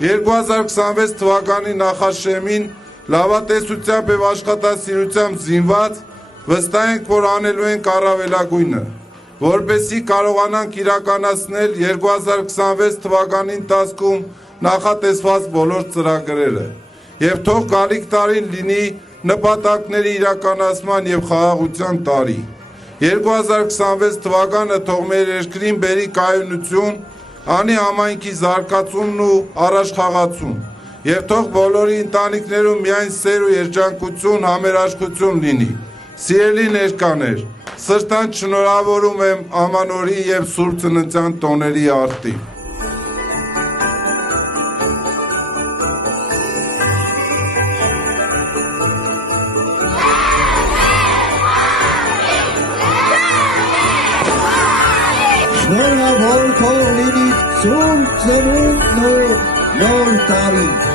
2026 թվականի նախաշեմին լավատեսությամբ և աշխատասիրությամբ զինված վստահ ենք, որ անելու ենք առավելագույնը, որպեսզի կարողանանք իրականացնել 2026 թվականի ընթացքում նախատեսված բոլոր ծրագրերը և թող գալիք տարին լինի նպատակների իրականացման և խաղաղության տարի։ 2026 թվականը թող մեր երկրին բերի կայունություն, անի համայնքի զարգացումն ու առաջխաղացում և թող բոլորի ընտանիքներում միայն սեր ու երջանկություն, համերաշխություն լինի։ Սիրելի ներկաներ, սրտանց շնորհավորում եմ ամանորի և Սուրբ Ծննդյան տոների արդիվ։ Շնորհավոր թող լինի Սուրբ Ծնունդն ու Նոր տարին։